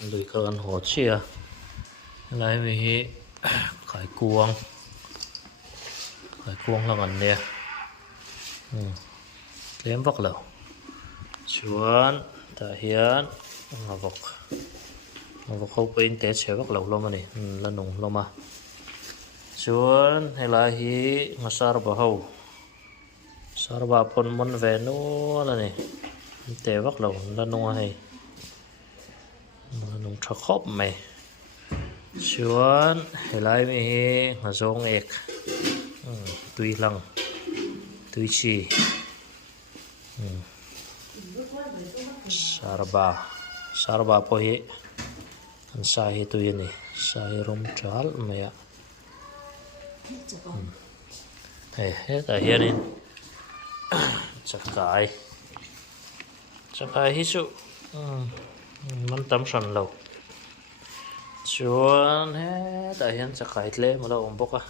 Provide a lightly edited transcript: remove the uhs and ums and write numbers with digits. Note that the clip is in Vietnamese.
lùi cơ ăn hồ chia lại vì khải cuồng là ngần nè lém vóc lẩu chuan ta hiến ngà vọc khâu bên té chế vóc lẩu lo mà này là nồng lo mà chuan hay là hi ngà sar bà hậu sar bà pon mon về nó là này té vóc lẩu là nồng hay nồng chọc khóc mày chuan hay là mi ngà zong ek tùy lăng tùy chi sarba po hi an sa hi tùy này sa hi rom chal mày hết ở here đi chắc cái hi suมันtắm sần lâu chuan hết ở here chắc cái lẽ mà đâu ôm bốc à